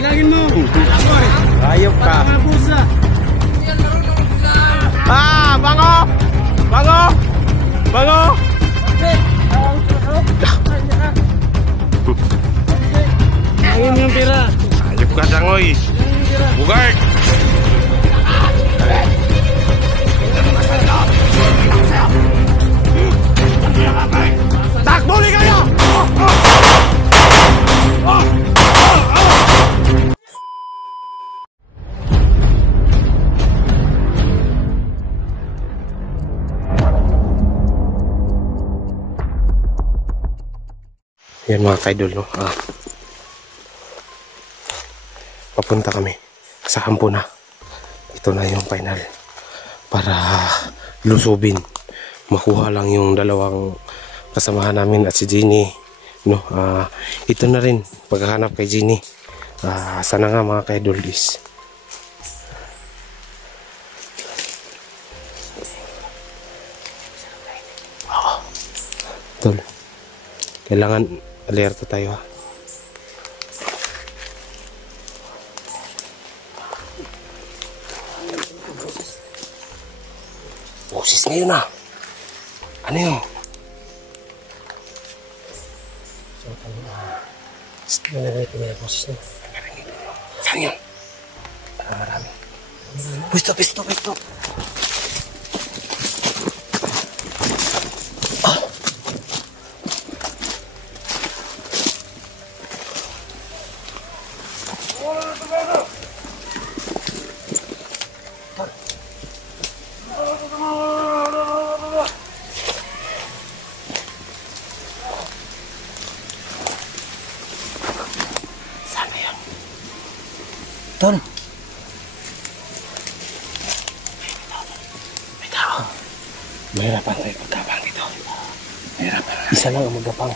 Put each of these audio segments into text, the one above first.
Bilangin mo. Ayop ka. Bango! Bango! Bango! Bilangin mo yung pera. Ayop ka, Dangoy. Bugart! Takbo ulit kayo! Yan mga kaidol, no? Papunta kami sa kampo na. Ito na yung final para lusubin. Makuha lang yung dalawang kasamahan namin at si Jenny, no? Ito na rin paghahanap kay Jenny. Sana nga mga kaidol is tol, kailangan alerto tayo, ha. Boses ngayon, ha. Ano yun? Nalagay ko na yung boses niya. Saan yun? Marami. Pwesto. Tol. May tao. Mahirapan tayo pagkabang dito. Mahirapan. Isa lang ang magapang.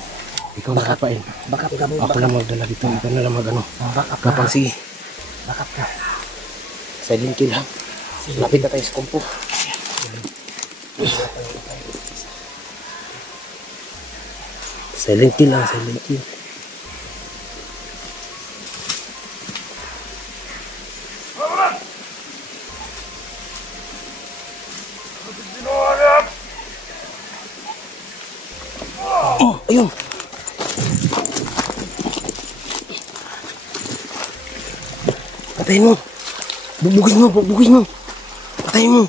Ikaw nakapain. Bakap ka mo. Ako lang magdala dito. Ikaw na lang mag-ano. Bakap ka. Gapang, sige. Bakap ka. Silent kill, ha. Lapit na tayo sa kumpo. Silent kill, ha. Silent kill. Oh, ayun. Patayin mo. Bugis mo. Patayin mo.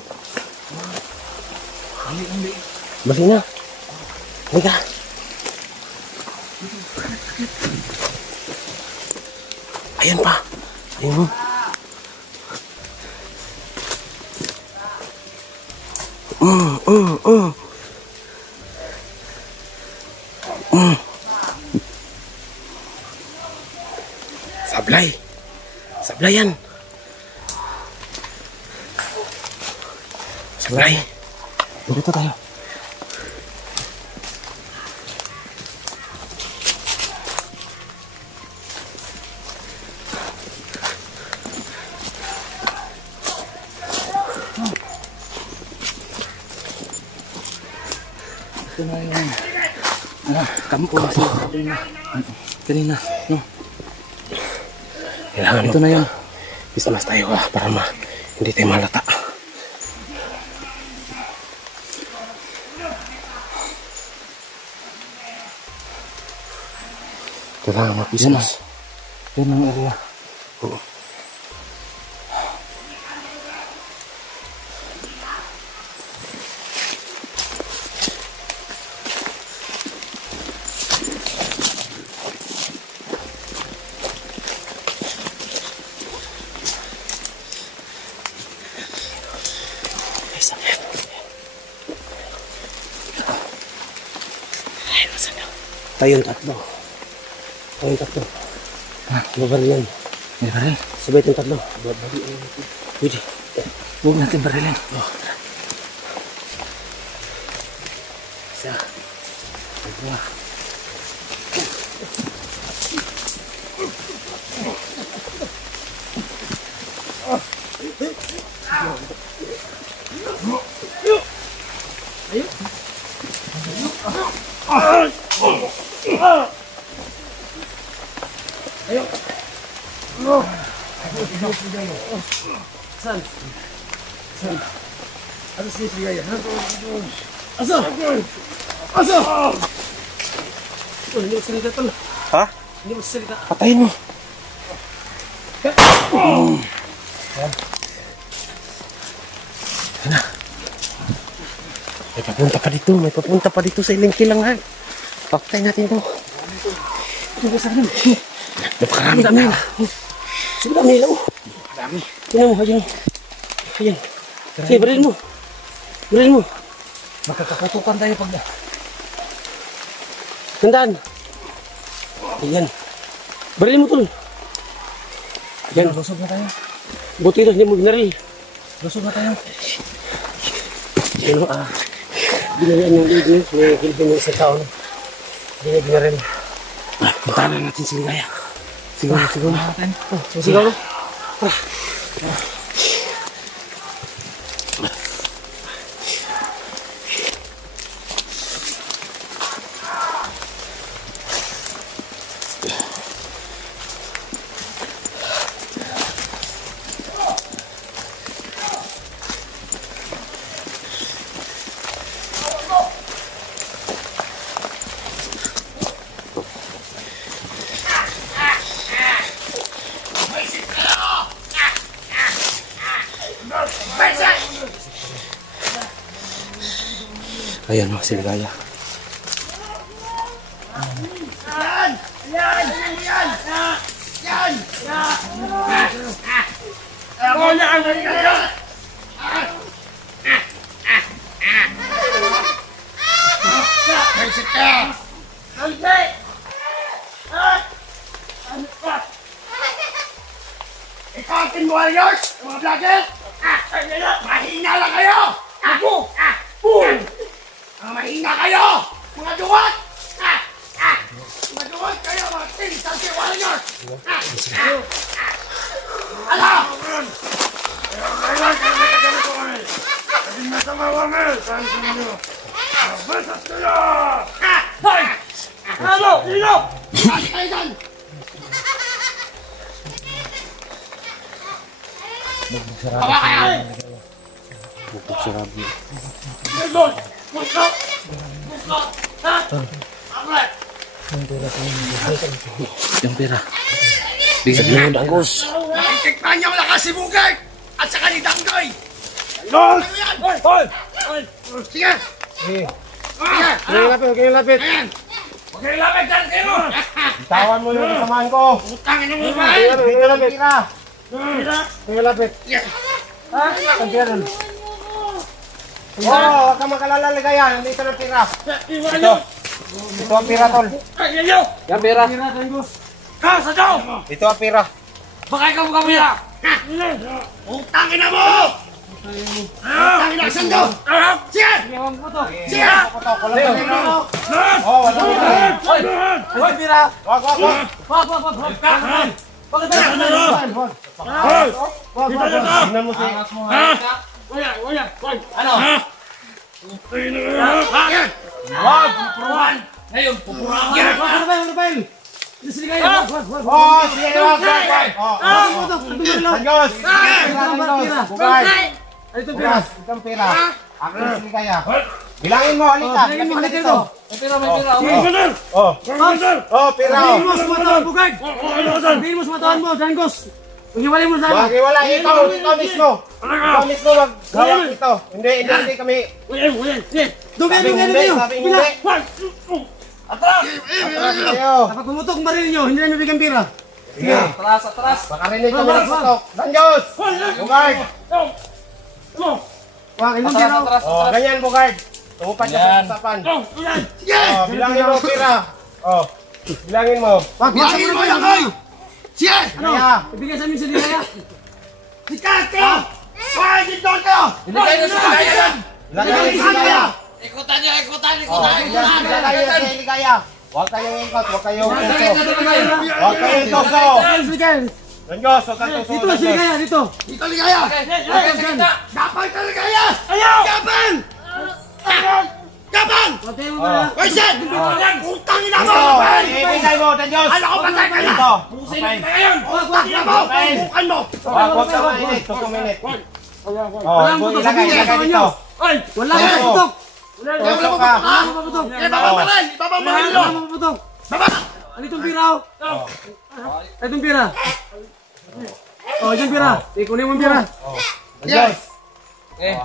Bali na. Halika. Ayan pa. Patayin mo. Sablayan. Sablay. Dito tayo. Ito na yung kampo. Kanina, no? Kailangan ito na yun. Ismas tayo, ha, para hindi tayo malata. Kailangan mag-ismas. Yan ang area. Oo. Tayong tatlo. Babaril yan. May baril. Sabay itong tatlo. Babaril yan. Pwede. Huwag natin barilin. Isa. Dua. Saan? Saan? Ano si Ligaya? Asa? Asa? Hindi mo salita tol. Ha? Hindi mo salita. Patayin mo. Yan na. May papunta pa dito. May papunta pa dito sa ilang kilangan. Papatay natin to. Ano ba sabi mo? Napakarami dami. Siguro dami lang. Dami. Tingnan mo. Ayan. Ayan. Sige, baril mo. Baril mo. Makakaputukan tayo pag... Tandaan. Ayan. Baril mo tol. Yan, lusog na tayo. Buti ito, hindi mo binaril. Lusog na tayo. Ano binarian yung lead niya. May kilipin ng isang taon. Hindi na binaril. Puntahan na natin si Ligaya. Sigaw na, sigaw na. Sigaw na. Ayan o, si Ligaya. Ikaw ating warriors, mga vlogger! Mahina lang kayo! Ako! Boom! Mahina kayo! Mga duwat! Mga duwat kayo, mga Team Warriors! Ala! Ano? Sino? Bakit kayo dyan? Hawa kayo! Magsarabi. Lord! Musko! Musko! Ha? Alright! Yung pera. Bigyan mo ng Angus. Tikman niyo ang lakas si Bugay! At saka ni Danggoy! Lord! Ano yan? Hoy! Sige! Sige! Huwag kayong lapit. Ayan! Huwag kayo lapit dyan kayo! Tawan mo yung kasamahan ko. Utangin ang mga! Huwag kayong lapit. Tira! Huwag kayong lapit. Ha? Ang pera. Huwag kang makalala, Ligaya. Nandito ng pera. Iwan niyo! Ito ang pera, tol. Ay, yan niyo! Yan pera. Ka! Sa daw! Ito ang pera. Baka ikaw kamila! Utangin na mo! Utangin na sando! Sige! Sige! Oh, wala pera. Hoy, pira! Wag. Bakit tayo? Tingnan mo si... Ano? Wag! Pupuruan! Ngayon, pupuruan! Ano ba yun? Si Ligaya, wag. Oh, sige, wag. Angus! Bugay! Ito pira. Ito ang pera. Ako si Ligaya. Bilangin mo, halika. Bilangin mo, Lapit halika dito. May pira. Oh, oh, pera. Sabihin mo sa matawan, Bugay! Sabihin mo sa matawan mo, Dangos! Pag-iwalay mo sa akin! Wag, wala. Ikaw mismo. Ikaw mismo maghawak ito. Hindi kami. Doon kayo! Sabi hindi. Atras! Atras kayo. Kapag pumutok ang baril nyo, hindi na nabigyan pira! Sige. Atras. Makarinig kami ng putok. Danjos! Bugard! Wag, inom pira! Oh, ganyan, Bugard. Tumupad ka sa usapan. Sige! Oh, bilangin mo, pira. Oh, bilangin mo. Wag, Bilangin mo yan, hoy! Sige! Kaya. ibigay sa amin sa Ligaya! Sikat kayo! Wag! Dito kayo! Ilagay na sa Ligaya. Ilagay na sa Ligaya. Ikutan niyo! Ilagay na sa Ligaya. Huwag kayong ikot, huwag kayong tuso. Huwag kayong tuso. Danjos, huwag kang tuso. Dito si Ligaya, dito! Dito ligaya! Dapat ka ligaya! Ayaw! Dapat! Gabang! Patay mo ba? Waisin! Utang ina mo! Kapal! Ibigay mo, Danyos! Ano ko patay ka na? Busin na kita ngayon! Utang ina mo! Bukan mo! Huwag ka mainit. 2 minutes. Walang putok sa ilagay pinto dito. Ay! Wala kang putok! Kaya wala mo putok ha? Wala putok! Ibaba pa rin! Ibaba mo rin lo! Wala putok! Baba! Ano itong pira? Itong pira? Oh, itong pira. Kunin mo yung pira. Yes!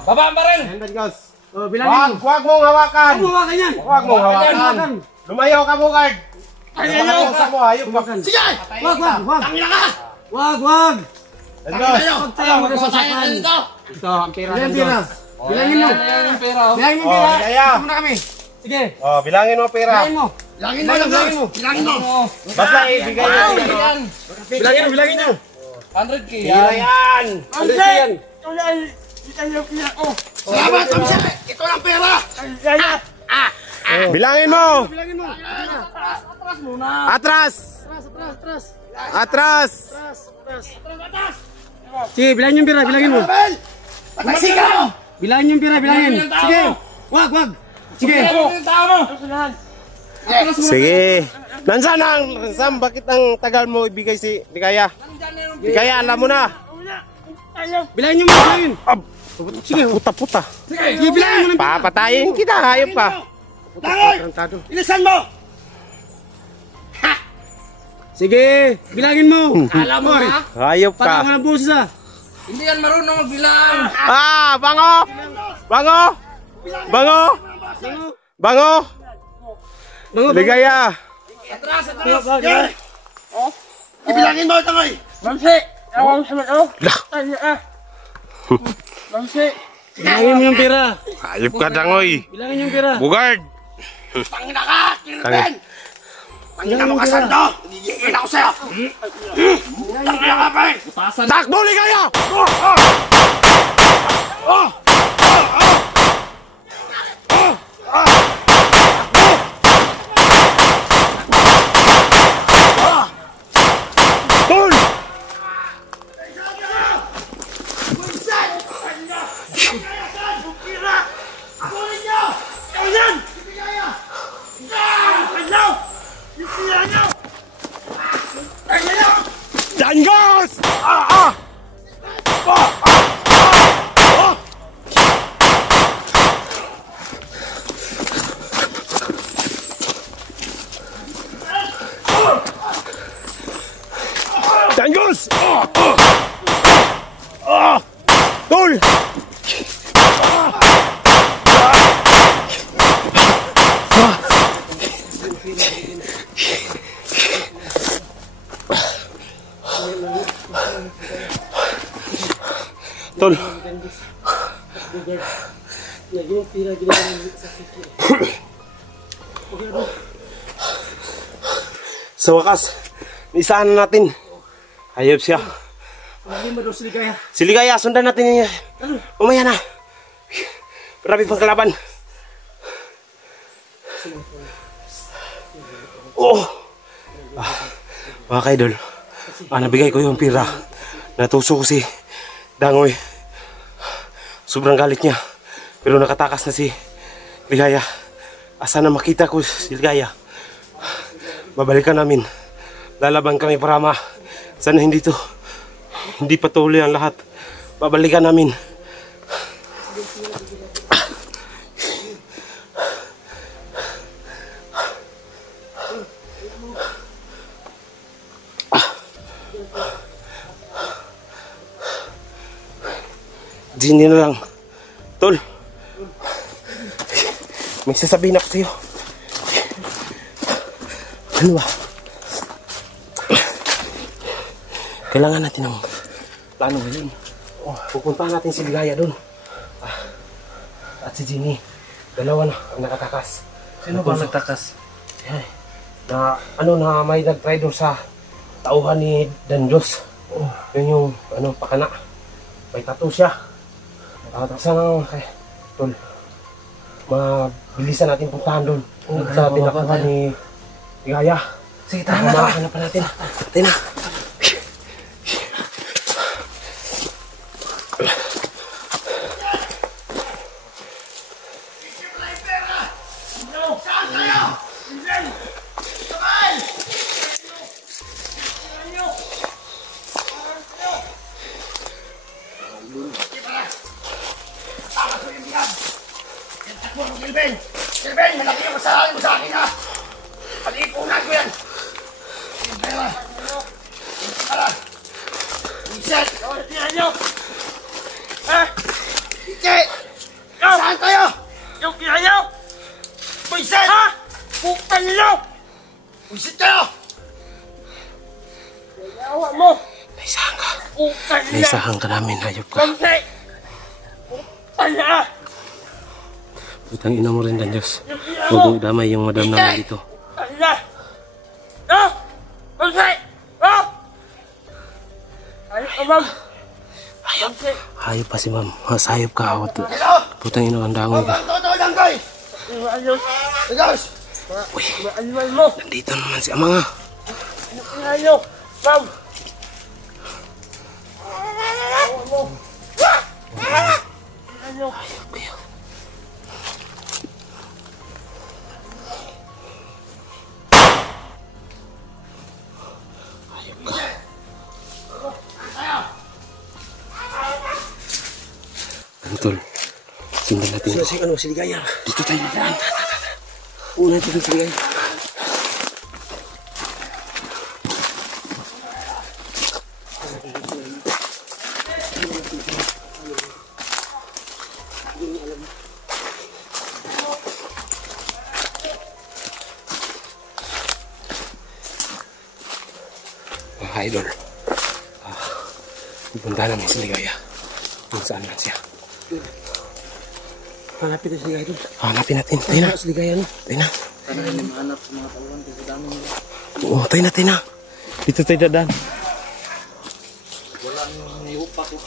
Baba ang baril! Danyos! Oh, bilangin mo. Huwag mong hawakan! Huwag mo hawakan yan! Huwag mong hawakan! Lumayo ka, Bugard! Ayaw! Sa mo, hayop ka! Sige! Wag! Tangina ka! Wag! Danyos! Huwag tayo mo sa sakan. Ito, ang pera Bilangin ng pira. Diyos. Bilangin mo. Bilangin mo pira. Ligaya! Ito muna kami. Sige. Bilangin mo pera. Bilangin mo. Bilangin mo lang mo! Bilangin mo! Basta ibigay mo. Bilangin nyo. 100K yan! Salamat, Tomse! Ito lang pera! Bilangin mo! Bilangin mo. Atras muna. Atras! Atras. Atras! Sige, bilangin yung pira. Bilangin mo. Abel! Patay ka mo! Bilangin yung pira. Bilangin. Sige. Wag. Sige. Sige. Saan? Bakit ang tagal mo ibigay si Ligaya? Ligaya, alam mo na. Bilangin mo. Bilangin. Sige, puta. Sige, bilangin mo ng pira. Papatayin kita, hayop ka. Langoy! Ilisan mo! Sige, bilangin mo. Alam mo. Hayop ka. Parang walang boses ah. Hindi yan marunong magbilang. Bango! Bango! Bango! Bango! Ligaya! Atras. Ibilangin mo, Tangoy! Mamsi. Awang sa mga. Mamsi. Bilangin mo yung pira. Hayop ka, Dangoy. Bilangin yung pira. Bugard! Tangina ka! Kilben! Tangina mo ka, Sando! Nagigigil ako sa'yo! Tangina ka, Ben! Takbo, Ligaya! Tol! Danyos! Danyos! Tol! Tol. Sa wakas, isaan na natin. Hayop siya. Si Ligaya, sundan natin niya. Umaya na. Marami pang kalaban. Mga kaidol, nabigay ko yung pira. Natuso ko si Dangoy. Sobrang galit niya. Pero nakatakas na si Ligaya. Asa na makita ko si Ligaya. Babalikan namin. Lalaban kami para sana hindi patuloy ang lahat. Babalikan namin. Dini na lang. Tol, may sasabihin ako sa'yo. Ano ba? Kailangan natin ng plano ngayon. Pupuntahan natin si Ligaya doon. At si Ginny. Dalawa na ang nakatakas. Sino ba nagtakas? Na may nag-try doon sa tauhan ni Danjos. Yun yung pakana. May tattoo siya. Sana tol, mabilisan natin puntahan doon sa tinakuha ni Ligaya. Sige, tara na. Hanap pa natin. Tayo na. Silben! Silben, malaki yung kasalanan mo sa akin, ha? Pag-ipunan ko yan! Silben, tara! Iset! Tingnan nyo! Ha? Ike! Saan kayo? Yung tingnan nyo! Iset! Ha? Putan nyo! Iset kayo! Yawa mo! Naisahan ka. Putan nyo! Naisahan ka namin, hayop ka. Kamsi! Putan nyo! Putang ina mo rin ng Diyos. Huwag mong damay yung madam namin dito. Putan nyo! Ha? Kamsi! Ha? Ano ka, ma'am? Kamsi! Hayop pa si ma'am. Hayop ka. Putang ina ang dangoy ka. Totoo lang, guys! Iwaayos! Guys! Uy, Maaliwan mo! nandito naman si ama nga. Ano tingnan nyo? Ma'am! Yawa mo! Tingnan nyo! Hayop kayo. Hayop ka. Antol. Sundan natin. Si Ligaya. Dito tayo daan. Una ito si Ligaya. Mga idol. Pupunta namin si Ligaya. Kung saan man siya. Hanapin ko si Ligaya doon. Hanapin natin. Tayo na. Si Ligaya no? Tayo na. Sana hindi mahanap sa mga taluan kasi dami nila. Oo, tayo na, tayo na. Dito tayo dadaan. Wala nang naiupa ko.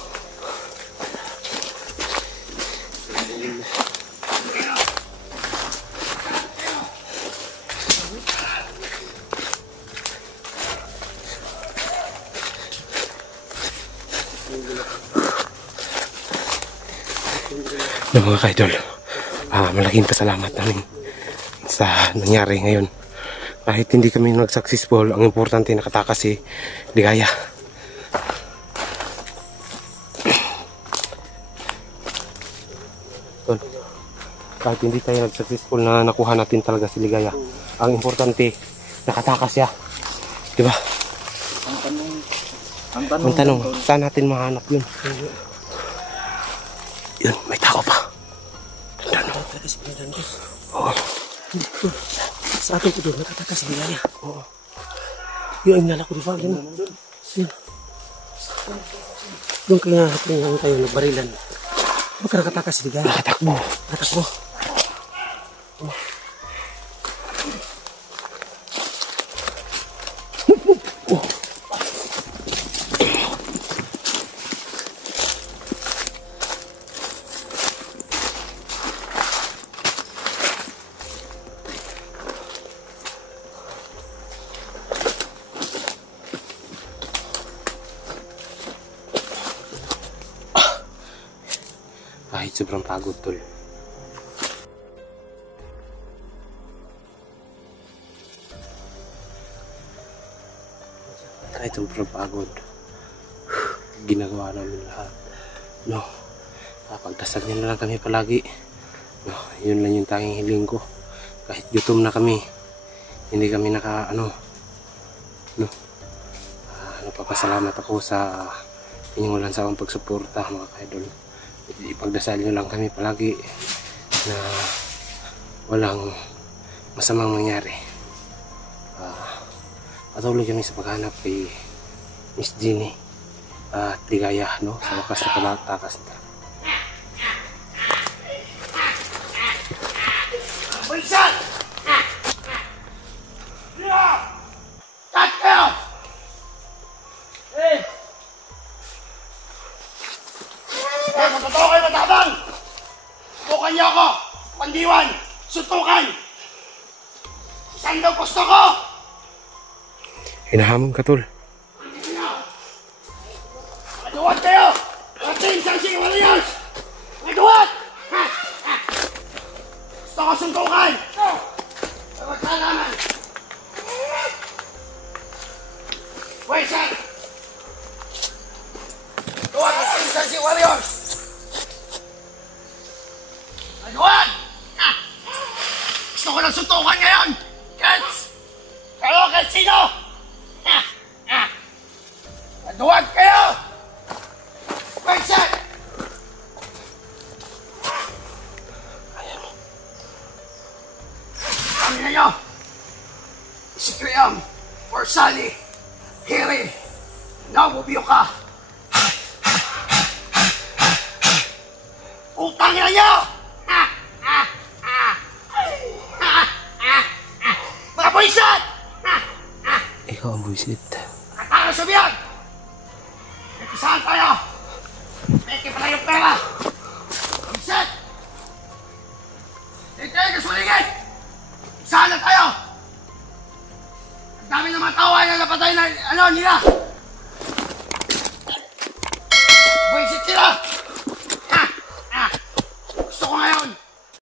No, mga kaidol, malaking pasalamat namin sa nangyari ngayon. Kahit hindi kami nag-successful, ang importante nakatakas si Ligaya. Tol, kahit hindi tayo nag-successful na nakuha natin talaga si Ligaya, ang importante nakatakas siya. Diba? Ang tanong, saan natin mahanap yun? Yun, may tao pa. Tandaan mo. Nakatakas si Pindan ko. Oo. Sa atin ko doon, nakatakas si Ligaya. Oo. Yung inala ko di ba? Yun. Yun. Doon kaya natin tayo nagbarilan. Huwag ka nakatakas si Ligaya. Nakatakbo. Nakatakbo. Kahit sobrang pagod, tol. Kahit sobrang pagod, ginagawa namin lahat. No, pagdasal niyo na lang kami palagi. No, yun lang yung tanging hiling ko. Kahit gutom na kami, hindi kami napapasalamat ako sa inyong walang sawang pagsuporta, mga kaidol. Ipagdasal nyo lang kami palagi na walang masamang mangyari. Patuloy kami sa paghanap kay Miss Jeannie at Ligaya, no? Sa wakas na kalatakas nila. Pulsan! Cut kayo! Kung totoo kayo matabang, sutukan niyo ako! Pandiwan! Sutukan! Isang daw gusto ko! Hinahamon ka, tol. Maduwat kayo! Mga team Sansi Warriors! Maduwat! Gusto ko suntukan! Ay magkalaman! Waisan! Duwat mga team Sansi Warriors! Maduwat! ko ng suntukan ngayon! Gets! Kayo kahit sino! Maduwag kayo! Pwede! Kami na nyo! Si Graham, or Sally, Harry, nabubiyo ka! Utang na nyo! Mga pulisan! Ikaw ang buwisit. Nakatara sa biyan! Nagkisahan tayo! Peke pala yung pera! Pulisan! Ikaw sa maligid! Saan na tayo? Ang dami ng mga tao ay napatay na, nila!